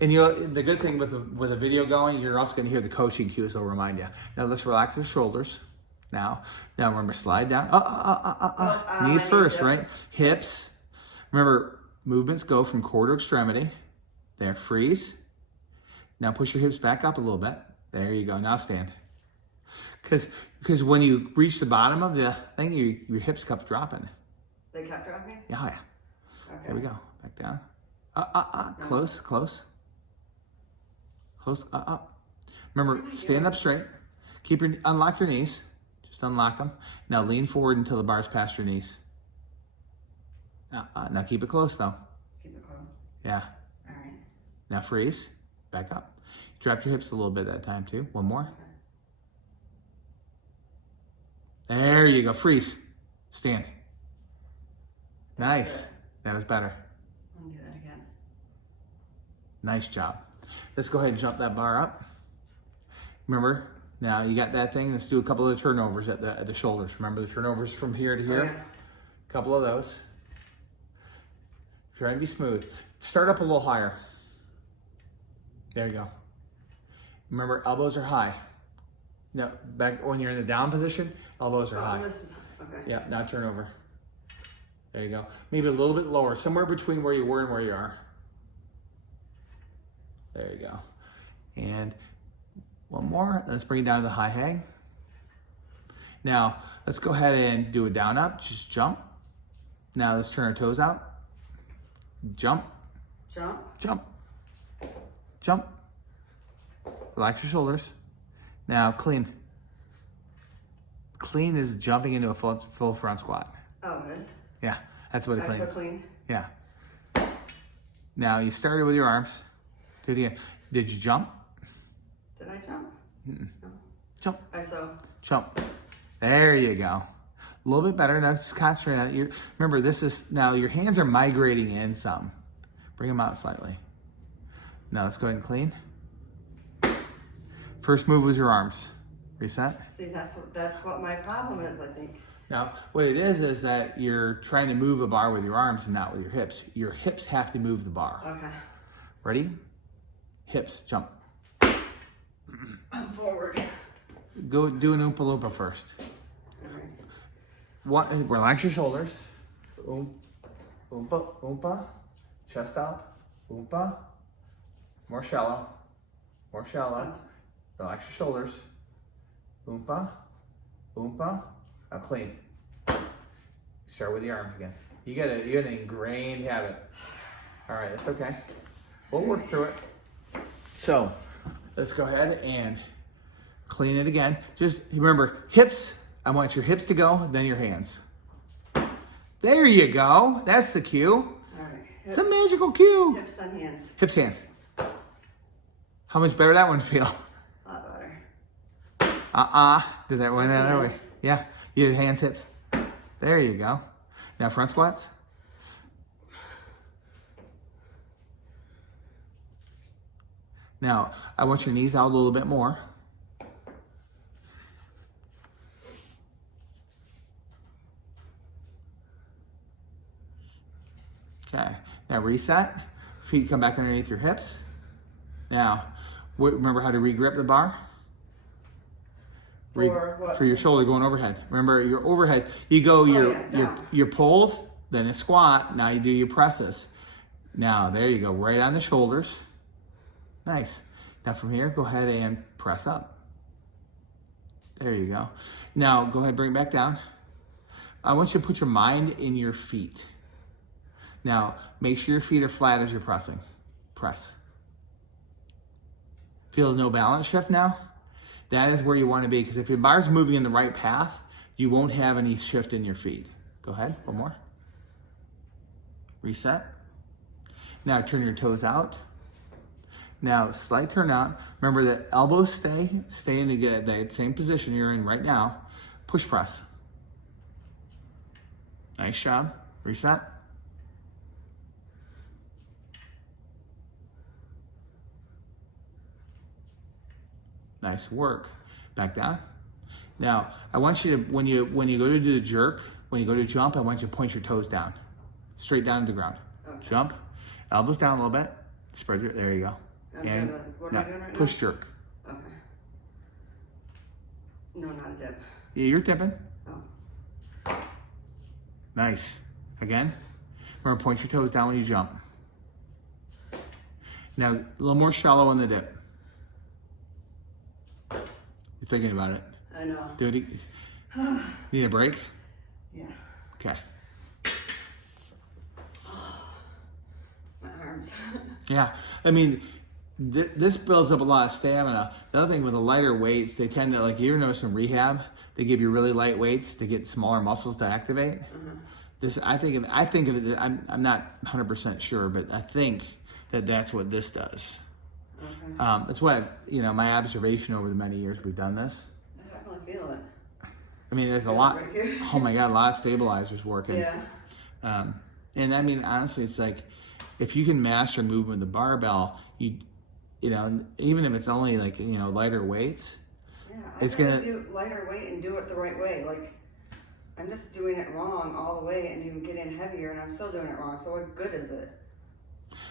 And the good thing with a video going, you're also going to hear the coaching cues that'll remind you. Now let's relax the shoulders. Now remember, slide down. Knees first, right? Hips. Remember, movements go from core to extremity. There, freeze. Now push your hips back up a little bit. There you go. Now stand. Because when you reach the bottom of the thing, your hips kept dropping. They kept dropping? Yeah. Okay. There we go. Back down. Close. Close, Remember, stand up straight. Unlock your knees. Just unlock them. Now lean forward until the bar's past your knees. Now keep it close though. Keep it close. Yeah. All right. Now freeze. Back up. Drop your hips a little bit that time too. One more. Okay. There you go. Freeze. Stand. Nice. That was better. Let me do that again. Nice job. Let's go ahead and jump that bar up. Remember, now you got that thing. Let's do a couple of the turnovers at the shoulders. Remember the turnovers from here to here? A couple of those. Try and be smooth. Start up a little higher. There you go. Remember, elbows are high. No, back when you're in the down position, elbows are high. Okay. Yeah, now turn over. There you go. Maybe a little bit lower, somewhere between where you were and where you are. There you go. And one more. Let's bring it down to the high hang. Now, let's go ahead and do a down up. Just jump. Now, let's turn our toes out. Jump. Jump. Jump. Jump. Relax your shoulders. Now, clean. Clean is jumping into a full front squat. Oh, it is? Yeah, that's what a clean is. So clean? Yeah. Now, you started with your arms. Do it again. Did you jump? Did I jump? Mm-mm. No. Jump. Jump. There you go. A little bit better. Now just concentrate on it. Remember, this is now your hands are migrating in some. Bring them out slightly. Now let's go ahead and clean. First move was your arms. Reset. See, that's what my problem is, I think. Now, what it is that you're trying to move a bar with your arms and not with your hips. Your hips have to move the bar. Okay. Ready? Hips, jump. Forward. Go do an Oompa Loompa first. All right. Relax your shoulders. Oompa, oompa. Chest out. Oompa. More shallow. More shallow. Relax your shoulders. Oompa. Oompa. Now clean. Start with the arms again. You got an ingrained habit. All right, that's okay. We'll work through it. So let's go ahead and clean it again. Just remember, hips. I want your hips to go, then your hands. There you go. That's the cue. All right. It's a magical cue. Hips and hands. Hips, hands. How much better that one feel? A lot better. Did that one the other way? Yeah. You did hands, hips. There you go. Now front squats. Now, I want your knees out a little bit more. Okay, now reset. Feet come back underneath your hips. Now, remember how to re-grip the bar? For your shoulder going overhead. Remember your overhead, you go your pulls, then a squat, now you do your presses. Now, there you go, right on the shoulders. Nice. Now from here, go ahead and press up. There you go. Now, go ahead, bring it back down. I want you to put your mind in your feet. Now, make sure your feet are flat as you're pressing. Press. Feel no balance shift now? That is where you want to be, because if your bar's moving in the right path, you won't have any shift in your feet. Go ahead, one more. Reset. Now turn your toes out. Now slight turn out. Remember that elbows stay in the same position you're in right now. Push press. Nice job. Reset. Nice work. Back down. Now, I want you to, when you go to do the jerk, when you go to jump, I want you to point your toes down. Straight down to the ground. Okay. Jump. Elbows down a little bit. Spread your, there you go. I'm And good with, what am I doing right push jerk. now? Okay. No, not a dip. Yeah, you're dipping. Oh. Nice. Again. Remember, point your toes down when you jump. Now, a little more shallow in the dip. You're thinking about it. I know. Do it. Need a break? Yeah. Okay. My arms. Yeah. I mean, this builds up a lot of stamina. The other thing with the lighter weights, they tend to, like, you ever notice in rehab, they give you really light weights to get smaller muscles to activate. This, I think of it, I'm not 100% sure, but I think that's what this does. Okay. That's what, my observation over the many years we've done this. I definitely feel it. I mean, there's a lot, right here. oh my God, a lot of stabilizers working. Yeah. And I mean, honestly, it's like, if you can master movement with the barbell, even if it's only like, lighter weights. Yeah, it's I'd rather gonna do lighter weight and do it the right way. Like, I'm just doing it wrong all the way and even getting heavier and I'm still doing it wrong. So what good is it?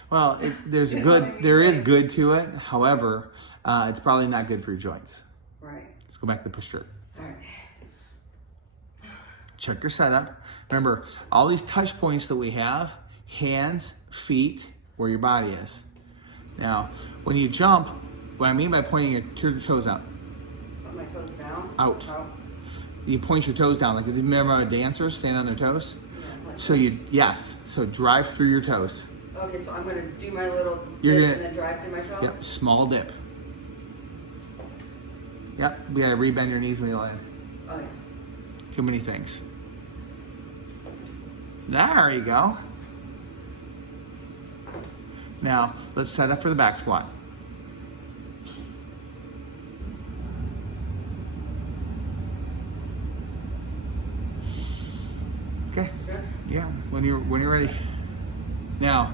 Well, there's You know good, what I mean? there is Like- good to it. However, it's probably not good for your joints. Right. Let's go back to the push jerk. All right. Check your setup. Remember, all these touch points that we have, hands, feet, where your body is. Now, when you jump, what I mean by pointing your toes out, Put my toes down. Out. Out. you point your toes down. Like, if you remember dancers stand on their toes? Yeah, like So so drive through your toes. Okay, so I'm gonna do my little You're dip gonna- and then drive through my toes? Yep, small dip. Yep, you gotta rebend your knees when you land. Oh yeah. Too many things. There you go. Now, let's set up for the back squat. Okay. Good? Yeah, when you're ready. Now,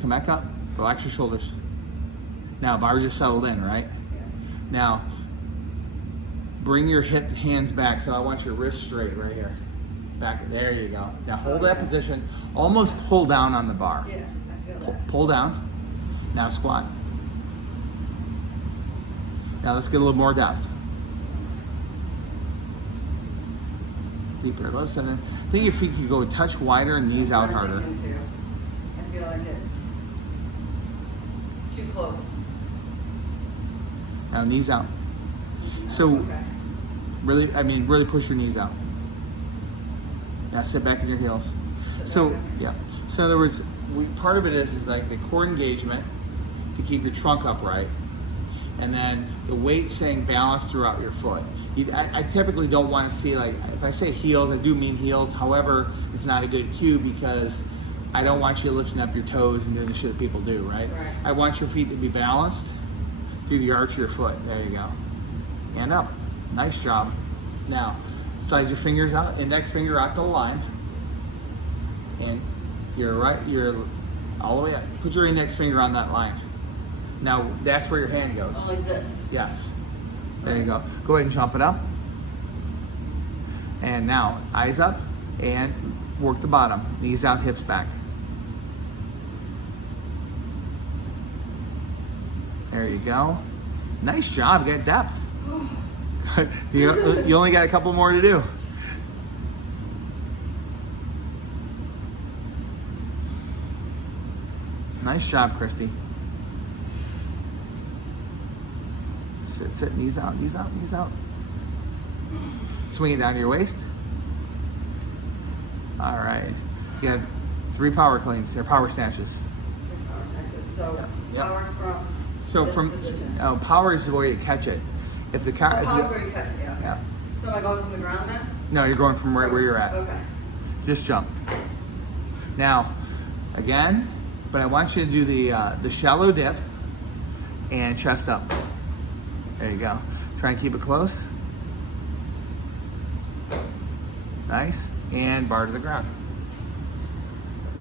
come back up, relax your shoulders. Now, bar just settled in, right? Yeah. Now, bring your hands back. So I want your wrist straight right here. Back, there you go. Now hold that position. Almost pull down on the bar. Yeah, I feel that. Pull down. Now squat. Now let's get a little more depth. Deeper. Listen. I think your feet could go a touch wider and knees out That's what I'm harder. thinking, too. I feel like it's too close. Now knees out. So Okay. really push your knees out. Now sit back in your heels. So yeah. So in other words, part of it is like the core engagement to keep your trunk upright, and then the weight staying balanced throughout your foot. I typically don't want to see, like, if I say heels, I do mean heels. However, it's not a good cue because I don't want you lifting up your toes and doing the shit that people do, right? Right. I want your feet to be balanced through the arch of your foot. There you go. And up. Nice job. Now, slide your fingers out, index finger out to the line. And you're all the way up. Put your index finger on that line. Now, that's where your hand goes. Oh, like this. Yes. There you go. Go ahead and jump it up. And now, eyes up and work the bottom. Knees out, hips back. There you go. Nice job. You got depth. You only got a couple more to do. Nice job, Christy. Sit, knees out, knees out, knees out. Swing it down to your waist. All right. You have 3 power cleans, or power snatches. Power snatches. So Yep. power's from So this from position. power is the way to catch it. If the car, Power's where you catch it, yeah. Okay. yeah. So am I going from the ground then? No, you're going from right where you're at. Okay. Just jump. Now, again, but I want you to do the shallow dip and chest up. There you go. Try and keep it close. Nice. And bar to the ground.